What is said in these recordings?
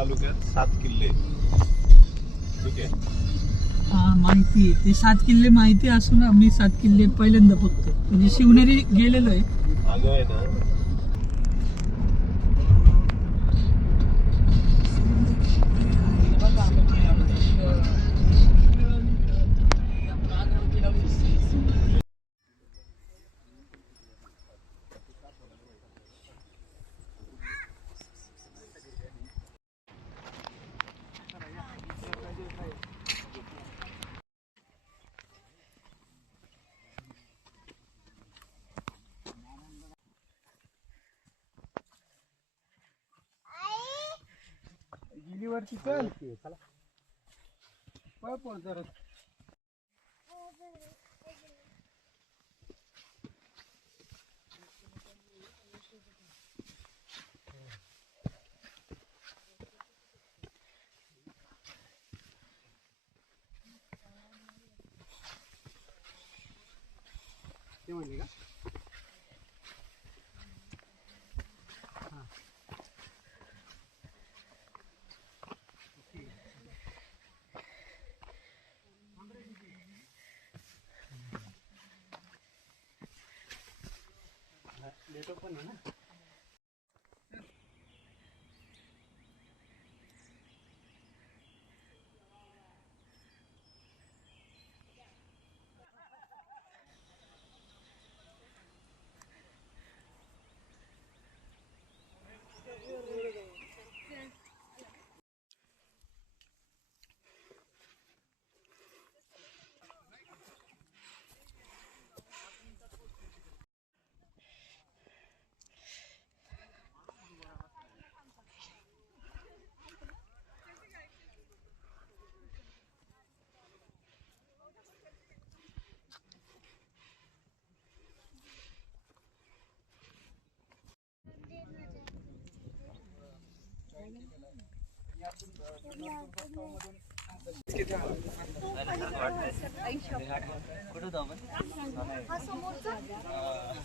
तालुक्यात 7 किल्ले. ठीक आहे. माहिती आहे ते 7 किल्ले माहिती असून आम्ही 7 किल्ले पहिल्यांदा बघतो. म्हणजे शिवनेरी गेलेलो आहे. अगं आहे ना, गिलीवरती चल पळ पळ जरा. ते म्हणले का लेटो पण आहे ना.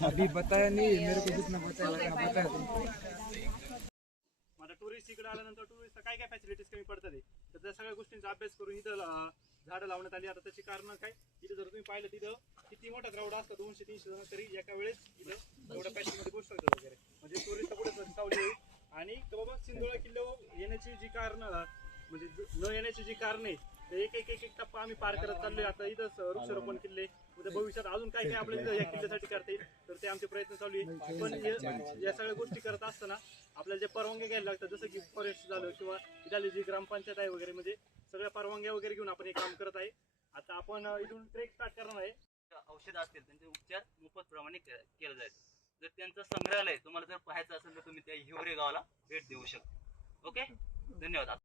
अभी बताया नहीं मेरे को जितना बताया बताया तुमको. आता टुरिस्ट इकडे आल्यानंतर टुरिस्ट काय काय फॅसिलिटीज कमी पडतात तर त्या सगळ्या गोष्टींचा अभ्यास करून इथं झाडं लावण्यात आली. आता त्याची कारण काय, इथं जर तुम्ही पाहिलं तिथं किती मोठा क्राऊड असतो, 200-300 जण तरी एका वेळेस इथं एवढ्या पॅशनमध्ये बसू शकतात वगैरे. म्हणजे टुरिस्ट कुठे सावली होईल. आणि बाबा सिंधुळा किल्ल्यावर येण्याची जी कारण म्हणजे न येण्याची जी कारण आहे ते एक एक एक एक टप्पा आम्ही पार करत चाललोय. आता इथं वृक्षारोपण किल्ले, उद्या भविष्यात अजून काय काय आपल्याला या किल्ल्यासाठी करता येईल तर ते आमचे प्रयत्न चालू आहे. पण या सगळ्या गोष्टी करत असताना आपल्याला जे परवानग्या घ्यायला लागतात, जसं की फॉरेस्ट झालं किंवा इथली जी ग्रामपंचायत आहे वगैरे, म्हणजे सगळ्या परवानग्या वगैरे घेऊन आपण हे काम करत आहे. आता आपण इथून ट्रेक स्टार्ट करणार आहे. औषध असतील त्यांचे उपचार मोफत प्रमाणे केलं जाईल. जर त्यांचं संग्रहालय तुम्हाला जर पाहायचं असेल तर तुम्ही त्या हिवरे गावाला भेट देऊ शकता. ओके, धन्यवाद.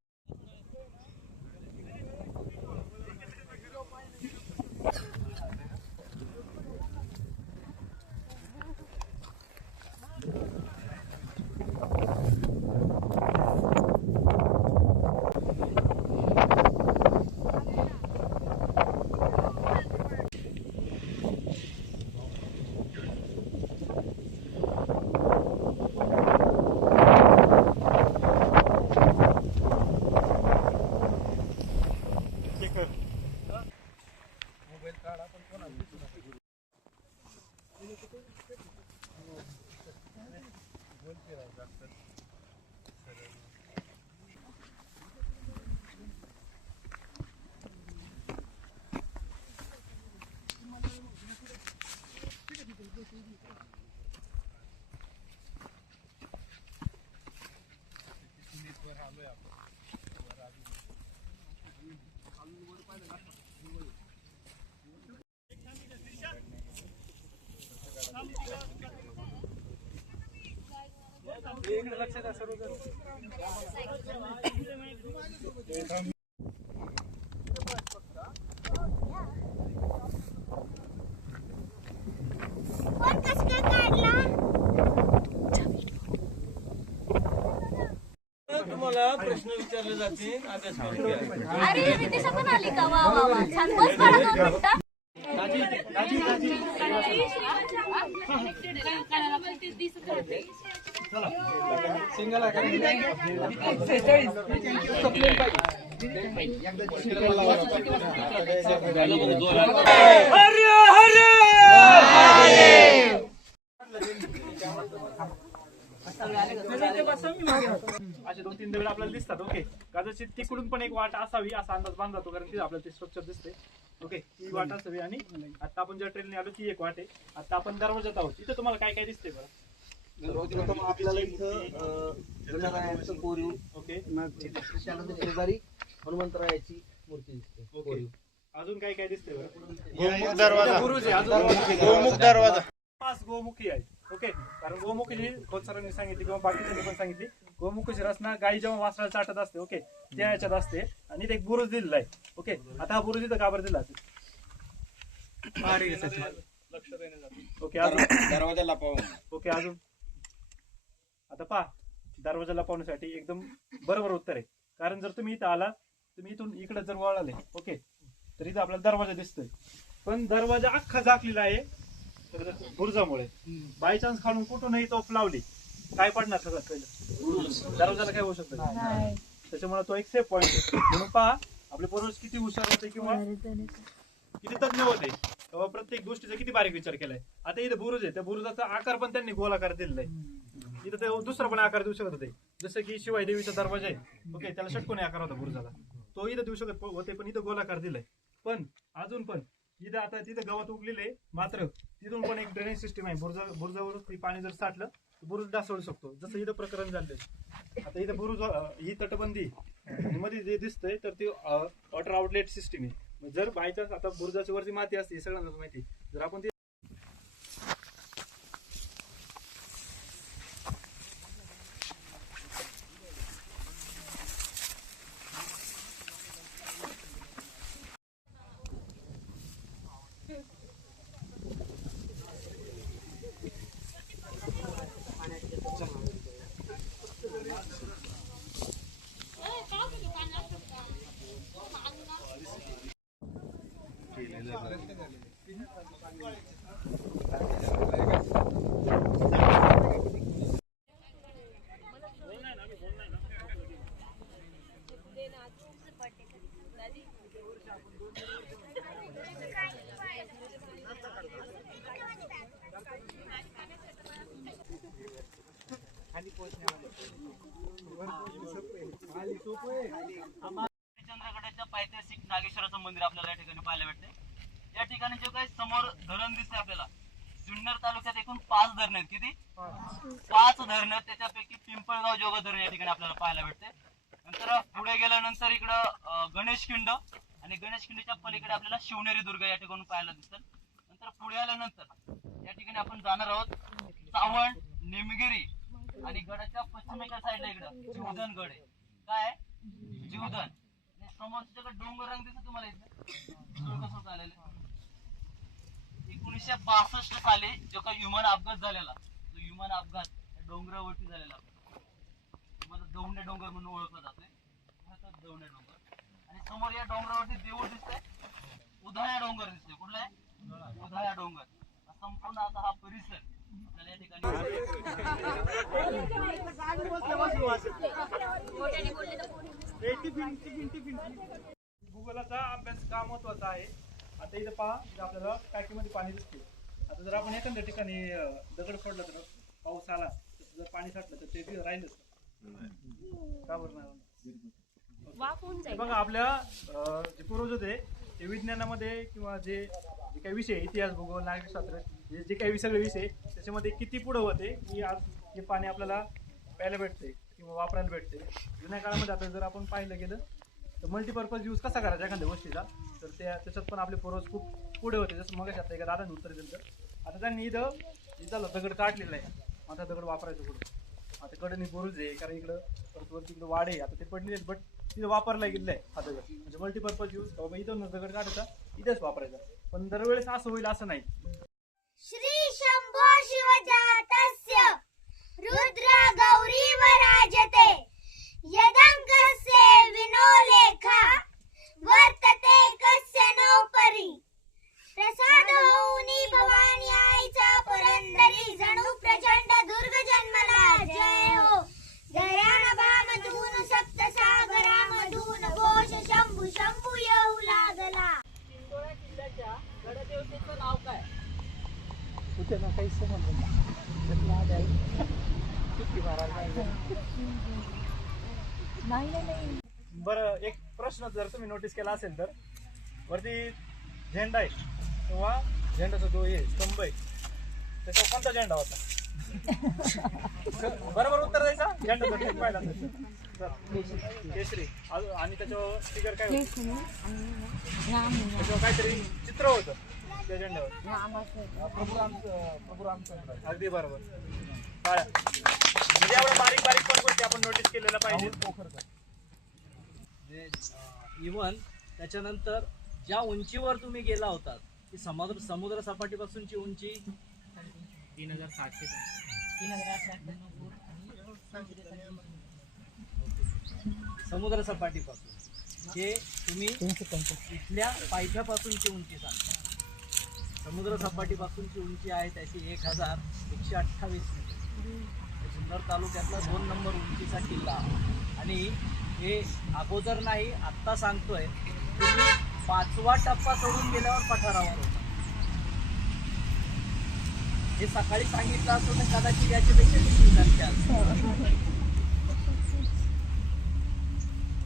लक्षात द्या सर्वजण. तुम्हाला प्रश्न विचारले जातील, अभ्यास करून घ्या. अरे रितेशा पण आली का? वा वा वा, छान. बस काढा 2 मिनिटं. दाजी असे 2-3 दगड आपल्याला दिसतात. ओके, कदाचित तिकडून पण एक वाट असावी असा अंदाज बांधला जातो, कारण तिथे आपल्याला ते स्ट्रक्चर दिसते. ओके, ही वाट असावी. आणि आता आपण ज्या ट्रेनने आलो ती एक वाट आहे. आता आपण दरवाजात आहोत. इथे तुम्हाला काय काय दिसते बरं? सर्वप्रथम आपल्याला इथं गणरायाचं कोरीव, ओके, त्याच्यानंतर शेजारी हनुमंतरायाची मूर्ती दिसते. ओके, अजून काय काय दिसते बरं? गोमुख दरवाजा. गुरुज आहे, अजून गोमुख दरवाजा. 5 गोमुखी आहे. ओके, कारण गोमुखी खोत सरांनी सांगितली किंवा बाकीच्यांनी पण सांगितली, गोमुखीची रचना गाई जेव्हा वासराला चाटत असते, ओके, त्या ह्याच्यात असते. आणि इथे एक बुरुज दिलेला आहे. ओके, आता हा बुरुज इथं का बरं दिला असेल? लक्ष देण्यासाठी. ओके, अजून दरवाजा लपवून. ओके, अजून आता पहा, दरवाजा लपवण्यासाठी एकदम बरोबर उत्तर आहे. कारण जर तुम्ही इथं आला, तुम्ही इथून इकडे जर वळाले, ओके, तर इथं आपल्याला दरवाजा दिसतोय. पण दरवाजा अख्खा झाकलेला आहे बुरुजामुळे. बाय चान्स खालून कुठूनही तो लावली, काय पडणार सगळ्यात पहिलं? दरवाजाला काय होऊ शकतं? त्याच्यामुळे तो एक सेफ पॉईंट आहे. म्हणून पहा, आपले पूर्वज किती हुशार होते किंवा किती तज्ञ होते, तेव्हा प्रत्येक गोष्टीचा किती बारीक विचार केलाय. आता इथे बुरुज आहे, त्या बुरुजाचा आकार पण त्यांनी गोलाकार दिलेला आहे. इथं ते दुसरा पण आकार देऊ शकत होते, जसं की शिवाय देवीचा दरवाजा आहे. ओके, त्याला षटकोनी आकार होता बुरुजाला, तो इथं देऊ शकत होते, पण इथं गोलाकार दिलाय. पण अजून पण इथं आता तिथं गवत उगलेले, मात्र तिथून पण एक ड्रेनेज सिस्टीम आहे. बुरुजावरून पाणी जर साठलं तर बुरुज ढासळू शकतो, जसं इथं प्रकरण झालंय. आता इथं बुरुज ही तटबंदी मध्ये जे दिसतंय, तर ती वॉटर आउटलेट सिस्टीम आहे. जर बाय चान्स आता बुरुजाच्या वरती माती असते, हे सगळ्यांना माहिती, जर आपण चंद्रगडाच्या पायथ्याशी नागेश्वराचं मंदिर आपल्याला या ठिकाणी पाहायला भेटते. या ठिकाणी जे काही समोर धरण दिसते आपल्याला, जुन्नर तालुक्यात एकूण 5 धरण आहेत. किती? 5 धरण. त्याच्यापैकी पिंपळगाव जोग धरण या ठिकाणी आपल्याला पाहायला भेटते. नंतर पुढे गेल्यानंतर इकडं गणेशखिंड, आणि गणेशखिंडीच्या पलीकडे आपल्याला शिवनेरी दुर्ग या ठिकाणी पाहायला दिसतात. नंतर पुढे आल्यानंतर या ठिकाणी आपण जाणार आहोत चावण, निमगिरी, आणि गडाच्या पश्चिमेच्या साईडला इकडं जीवधन गड आहे. काय? जीवधन. समोरच्या डोंगर रंग दिसतो तुम्हाला इथे, कसं चालेल. 1962 साली जो काही विमान अपघात झालेला, तो विमान अपघात डोंगरावरती झालेला, तुम्हाला दौंडे डोंगर म्हणून ओळखला जातोय. दौंडे डोंगर. आणि समोर या डोंगरावरती देऊळ दिसतंय, उधाळ्या डोंगर दिसतोय. कुठला आहे? उधाळ्या डोंगर. संपूर्ण आता हा परिसर आपल्याला या ठिकाणी भूगोलाचा अभ्यास का महत्वाचा आहे. आता इथं पहा, आपल्याला टाकीमध्ये पाणी दिसते. आता जर आपण एखाद्या ठिकाणी दगड फोडला, तर पाऊस आला, जर पाणी साठलं तर ते राहिलंच का बरं नाही? बघा, आपल्या जे पूर्वज होते ते विज्ञानामध्ये किंवा जे काही विषय, इतिहास, भूगोल, नागरिकशास्त्र, जे काही सगळे विषय, त्याच्यामध्ये किती पुढे होते की आज हे पाणी आपल्याला प्यायला भेटते किंवा वापरायला भेटते. जुन्या काळामध्ये आता जर आपण पाहिलं गेलं तर मल्टीपर्पज यूज कसा करायचा एखाद्या गोष्टीचा, तर त्याच्यात पण आपले पूर्वज खूप पुढे होते. जसं मग आता एका दादाने उत्तर दिलं, तर आता त्यांनी इथं दगड काढलेला आहे, आता दगड वापरायचं पुढे. आता कडे बुरुज आहे, कारण इकडं परत वरती इकडं वाडे, आता ते पडलेले आहेत, बट तिथं वापरला गेलेला आहे हा दगड. म्हणजे मल्टीपर्पज यूज, बाबा इथं दगड काढायचा, इथेच वापरायचा. पण दरवेळेस असं होईल असं नाही. श्री शंभो शिवजातस्य रुद्र गौरी वराजते यदंगस्य विनो लेखा वर्तते कस्य नोपरी प्रसाद होऊनी भवानी आईचा पुरंदरी जणू प्रचंड दुर्ग जन्मला जय होते ना काही समजलं नाही. सुट्टी मारायला पाहिजे. नाही बरं, एक प्रश्न जर तुम्ही नोटीस केला असेल तर वरती झेंडा आहे किंवा झेंडाचा जो हे स्तंभ आहे त्याचा कोणता झेंडा होता? बरोबर उत्तर द्यायचा. झेंडा जर पाहिला केशरी. आणि त्याच्यावर फिगर काय होतं? त्याच्यावर काहीतरी चित्र होतं त्या झेंड्यावर. अगदी बरोबर. टाळ्या. म्हणजे एवढ्या बारीक बारीक पण गोष्टी आपण नोटीस केलेल्या पाहिजे. इव्हन त्याच्यानंतर ज्या उंचीवर तुम्ही गेला होता ती समुद्र सपाटीपासूनची उंची 3700. समुद्र सपाटीपासून जे तुम्ही इथल्या पायथ्यापासूनची उंची सांगता. समुद्र सपाटीपासूनची उंची आहे त्याची 1128 मीटर. जुन्नर तालुक्यातला 2 नंबर उंचीचा किल्ला. आणि हे अगोदर नाही आत्ता सांगतोय, तुम्ही 5वा टप्पा सोडून गेल्यावर पठारावर होता. हे सकाळी सांगितलं असतं तर कदाचित याच्यापेक्षा किती संख्या असते.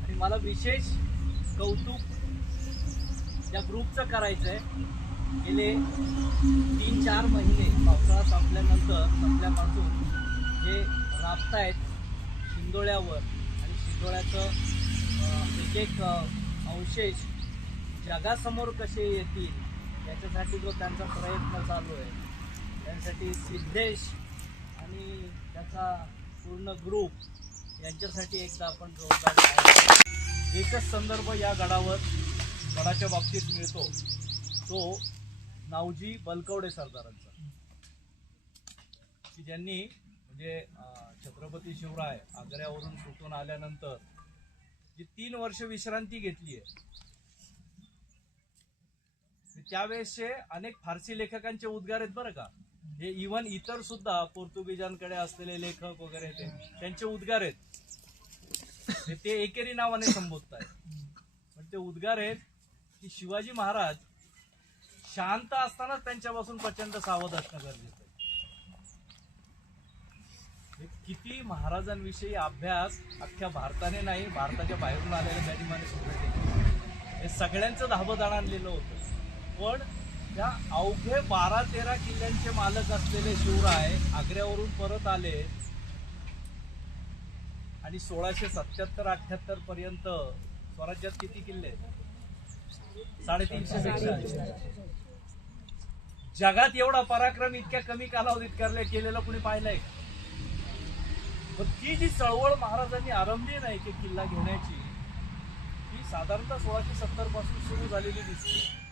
आणि मला विशेष कौतुक या ग्रुपचं करायचं आहे. गेले 3-4 महिने पावसाळा संपल्यापासून हे राबतायत शिंदोळ्यावर. आणि शिंदोळ्याचं एक अवशेष जगासमोर कसे येतील याच्यासाठी जो त्यांचा प्रयत्न चालू आहे, त्यांसाठी सिद्धेश आणि त्याचा पूर्ण ग्रुप यांच्यासाठी एकदा आपण जोरदार. एकच संदर्भ या गडाच्या बाबतीत मिळतो, तो नावजी बलकवडे सरदारांचा, की ज्यांनी म्हणजे छत्रपती शिवराय आग्र्यावरून सुटून आल्यानंतर जी 3 वर्ष विश्रांती घेतली आहे, त्यावेळेसचे अनेक फारसी लेखकांचे उद्गार आहेत बरं का. हे इव्हन इतर सुद्धा पोर्तुगीजांकडे असलेले लेखक वगैरे त्यांचे उद्गार आहेत. ते एकेरी नावाने संबोधत आहेत. पण ते उद्गार आहेत की शिवाजी महाराज शांत असतानाच त्यांच्यापासून प्रचंड सावध असणं गरजेचं आहे. किती महाराजांविषयी अभ्यास अख्ख्या भारताने नाही, भारताच्या बाहेरून आलेल्या गनिमाने सुद्धा केले. हे सगळ्यांचं धाबदाण आणलेलं होतं. पण त्या अवघे 12-13 किल्ल्यांचे मालक असलेले शिवराय आग्र्यावरून परत आले आणि 1677-78 पर्यंत स्वराज्यात किती किल्ले? 350 पेक्षा. जगात एवढा पराक्रम इतक्या कमी कालावधीत केलेला कुणी पाहिलंय? पण ती जी चळवळ महाराजांनी आरंभली नाही की किल्ला घेण्याची, ती साधारणतः 1670 पासून सुरू झालेली दिसते.